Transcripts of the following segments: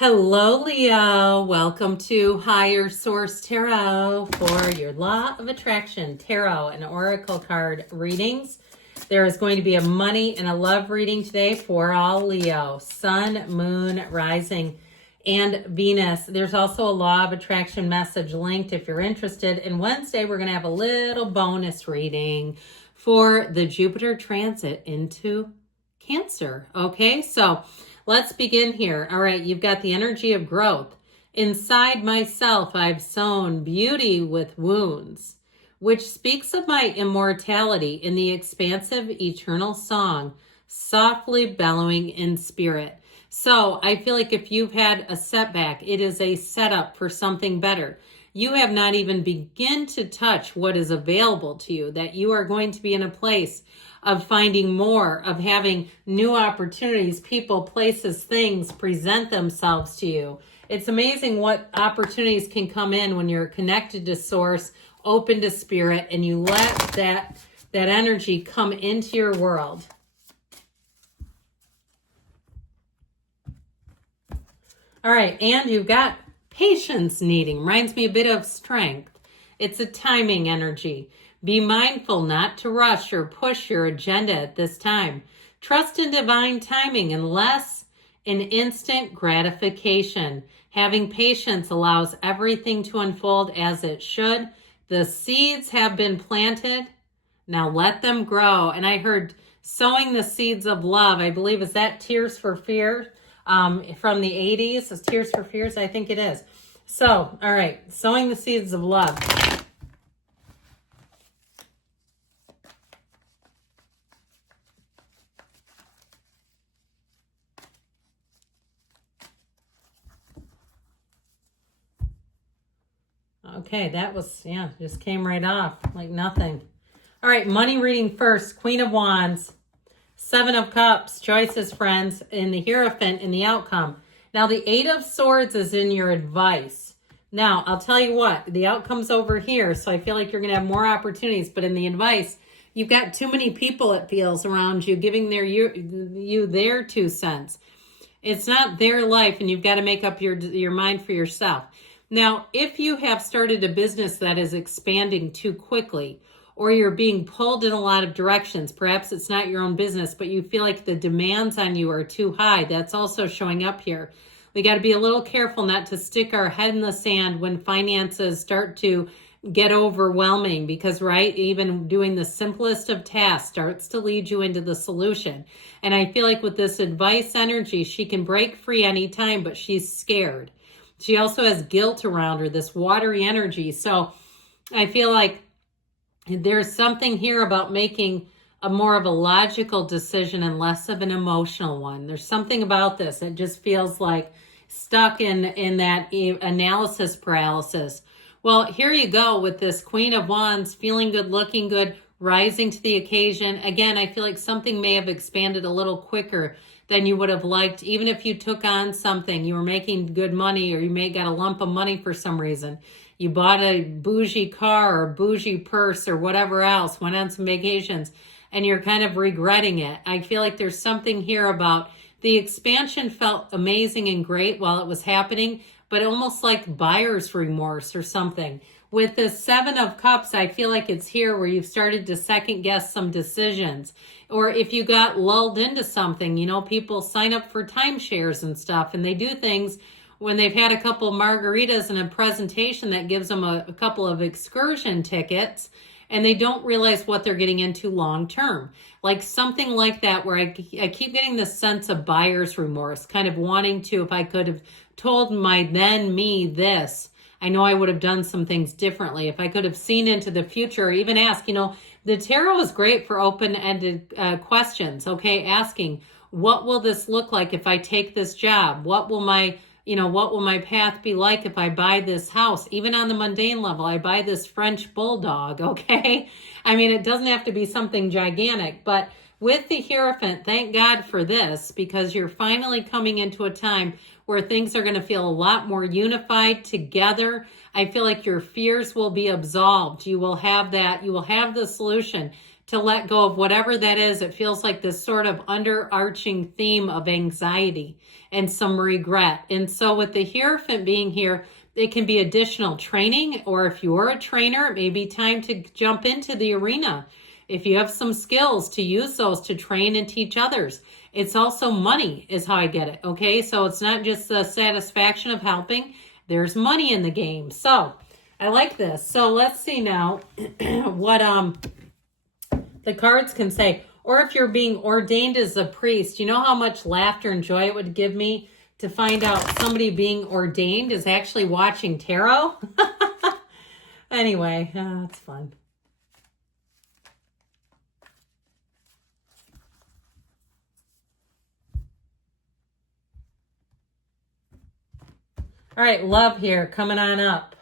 Hello, Leo. Welcome to Higher Source Tarot for your Law of Attraction Tarot and Oracle card readings. There is going to be a money and a love reading today for all Leo, Sun, Moon, Rising, and Venus. There's also a Law of Attraction message linked if you're interested. And Wednesday, we're going to have a little bonus reading for the Jupiter transit into Cancer. Okay, so let's begin here. All right, you've got the energy of growth. Inside myself, I've sown beauty with wounds, which speaks of my immortality in the expansive eternal song, softly bellowing in spirit. So I feel like if you've had a setback, it is a setup for something better. You have not even begun to touch what is available to you, that you are going to be in a place of finding more, of having new opportunities, people, places, things present themselves to you. It's amazing what opportunities can come in when you're connected to source, open to spirit, and you let that energy come into your world. All right, and you've got patience needing. Reminds me a bit of strength. It's a timing energy. Be mindful not to rush or push your agenda at this time. Trust in divine timing and less in instant gratification. Having patience allows everything to unfold as it should. The seeds have been planted. Now let them grow. And I heard sowing the seeds of love. I believe, is that Tears for Fears from the 80s? Is Tears for Fears? I think it is. So, all right, sowing the seeds of love. Okay, that was, just came right off like nothing. All right, money reading first. Queen of Wands, Seven of Cups, choices, friends, in the Hierophant in the outcome. Now, the Eight of Swords is in your advice. Now, I'll tell you what, the outcome's over here, so I feel like you're going to have more opportunities. But in the advice, you've got too many people, it feels, around you giving you their 2 cents. It's not their life, and you've got to make up your mind for yourself. Now, if you have started a business that is expanding too quickly, or you're being pulled in a lot of directions, perhaps it's not your own business, but you feel like the demands on you are too high, that's also showing up here. We got to be a little careful not to stick our head in the sand when finances start to get overwhelming, because, right, even doing the simplest of tasks starts to lead you into the solution. And I feel like with this advice energy, she can break free anytime, but she's scared. She also has guilt around her, this watery energy. So I feel like there's something here about making a more of a logical decision and less of an emotional one. There's something about this. It just feels like stuck in that analysis paralysis. Well, here you go with this Queen of Wands, feeling good, looking good, rising to the occasion. Again, I feel like something may have expanded a little quicker than you would have liked. Even if you took on something, you were making good money, or you may got a lump of money for some reason. You bought a bougie car or bougie purse or whatever else, went on some vacations, and you're kind of regretting it. I feel like there's something here about the expansion felt amazing and great while it was happening, but almost like buyer's remorse or something. With the Seven of Cups, I feel like it's here where you've started to second guess some decisions. Or if you got lulled into something, people sign up for timeshares and stuff, and they do things when they've had a couple of margaritas and a presentation that gives them a couple of excursion tickets, and they don't realize what they're getting into long term. Like something like that, where I keep getting this sense of buyer's remorse, kind of wanting to, if I could have told my then me this, I know I would have done some things differently. If I could have seen into the future, or even ask, the tarot is great for open-ended questions, okay? Asking, what will this look like if I take this job? What will my path be like if I buy this house? Even on the mundane level, I buy this French bulldog, okay? I mean, it doesn't have to be something gigantic, but with the Hierophant, thank God for this, because you're finally coming into a time where things are going to feel a lot more unified together. I feel like your fears will be absolved. You will have that. You will have the solution to let go of whatever that is. It feels like this sort of underarching theme of anxiety and some regret. And so with the Hierophant being here, it can be additional training, or if you're a trainer, it may be time to jump into the arena. If you have some skills, to use those to train and teach others. It's also money is how I get it, okay? So it's not just the satisfaction of helping. There's money in the game. So I like this. So let's see now what the cards can say. Or if you're being ordained as a priest, you know how much laughter and joy it would give me to find out somebody being ordained is actually watching tarot? Anyway, it's fun. All right, love here, coming on up.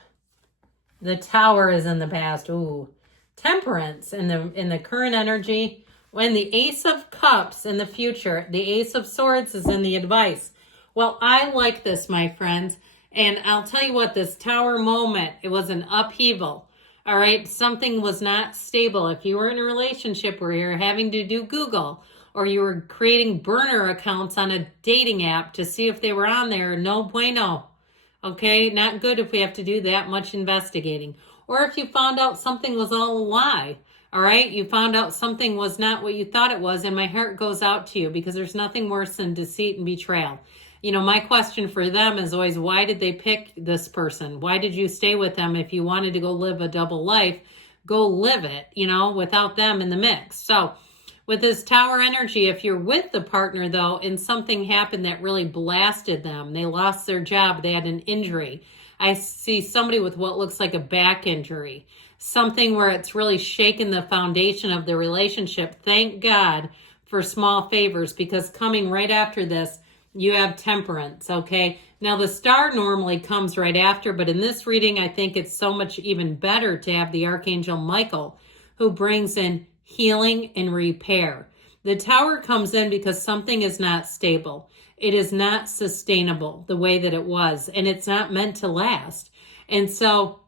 The Tower is in the past. Ooh. Temperance in the current energy. When the Ace of Cups in the future, the Ace of Swords is in the advice. Well, I like this, my friends. And I'll tell you what, this Tower moment, it was an upheaval. All right, something was not stable. If you were in a relationship where you're having to do Google, or you were creating burner accounts on a dating app to see if they were on there, no bueno. Okay, not good if we have to do that much investigating. Or if you found out something was all a lie, all right? You found out something was not what you thought it was, and my heart goes out to you because there's nothing worse than deceit and betrayal. You know, my question for them is always, why did they pick this person? Why did you stay with them? If you wanted to go live a double life, go live it, you know, without them in the mix. So with this Tower energy, if you're with the partner, though, and something happened that really blasted them, they lost their job, they had an injury. I see somebody with what looks like a back injury, something where it's really shaken the foundation of the relationship. Thank God for small favors, because coming right after this, you have Temperance, okay? Now, the Star normally comes right after, but in this reading, I think it's so much even better to have the Archangel Michael, who brings in healing and repair. The Tower comes in because something is not stable. It is not sustainable the way that it was, and it's not meant to last. And so,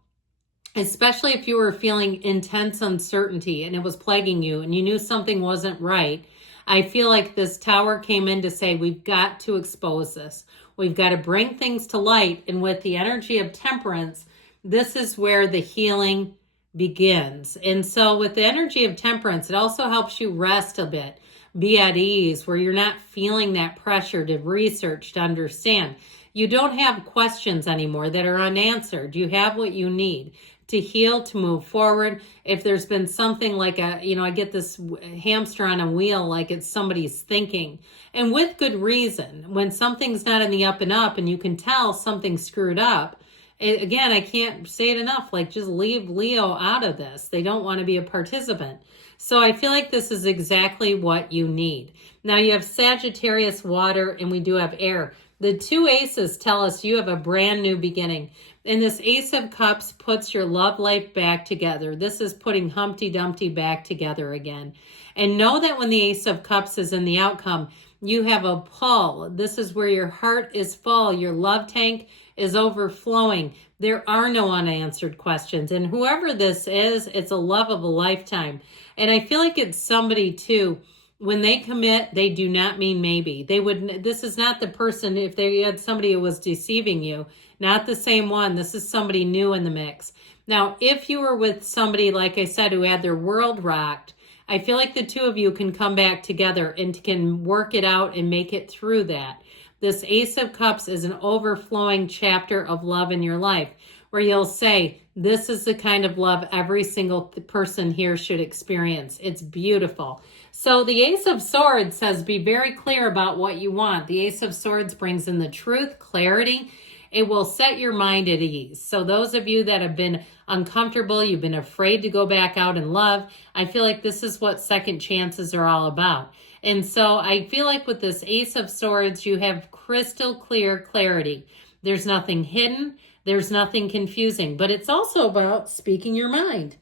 especially if you were feeling intense uncertainty and it was plaguing you and you knew something wasn't right, I feel like this Tower came in to say, we've got to expose this. We've got to bring things to light. And with the energy of Temperance, this is where the healing begins. And so with the energy of Temperance, it also helps you rest a bit, be at ease, where you're not feeling that pressure to research, to understand. You don't have questions anymore that are unanswered. You have what you need to heal, to move forward. If there's been something like I get this hamster on a wheel, like it's somebody's thinking, and with good reason. When something's not in the up and up and you can tell something's screwed up, again, I can't say it enough, like just leave Leo out of this. They don't want to be a participant. So I feel like this is exactly what you need. Now you have Sagittarius, water, and we do have air. The two aces tell us you have a brand new beginning. And this Ace of Cups puts your love life back together. This is putting Humpty Dumpty back together again. And know that when the Ace of Cups is in the outcome, you have a pull. This is where your heart is full. Your love tank is overflowing. There are no unanswered questions. And whoever this is, it's a love of a lifetime. And I feel like it's somebody too, when they commit, they do not mean maybe. This is not the person, if they had somebody who was deceiving you, not the same one. This is somebody new in the mix. Now, if you were with somebody, like I said, who had their world rocked, I feel like the two of you can come back together and can work it out and make it through that. This Ace of Cups is an overflowing chapter of love in your life, where you'll say, this is the kind of love every single person here should experience. It's beautiful. So the Ace of Swords says, be very clear about what you want. The Ace of Swords brings in the truth, clarity. It will set your mind at ease. So those of you that have been uncomfortable, you've been afraid to go back out and love, I feel like this is what second chances are all about. And so I feel like with this Ace of Swords, you have crystal clear clarity. There's nothing hidden. There's nothing confusing. But it's also about speaking your mind.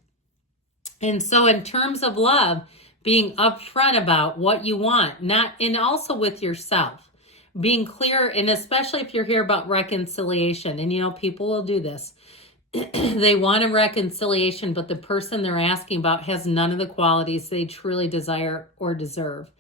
And so in terms of love, being upfront about what you want, and also with yourself. Being clear, and especially if you're here about reconciliation, and people will do this. They want a reconciliation, but the person they're asking about has none of the qualities they truly desire or deserve.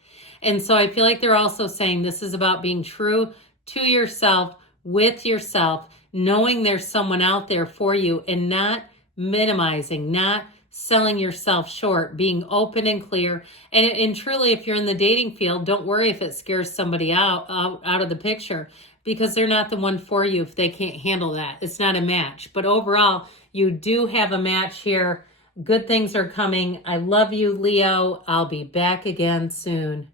And so I feel like they're also saying this is about being true to yourself, with yourself, knowing there's someone out there for you, and not minimizing, not selling yourself short, being open and clear. And truly, if you're in the dating field, don't worry if it scares somebody out of the picture, because they're not the one for you if they can't handle that. It's not a match. But overall, you do have a match here. Good things are coming. I love you, Leo. I'll be back again soon.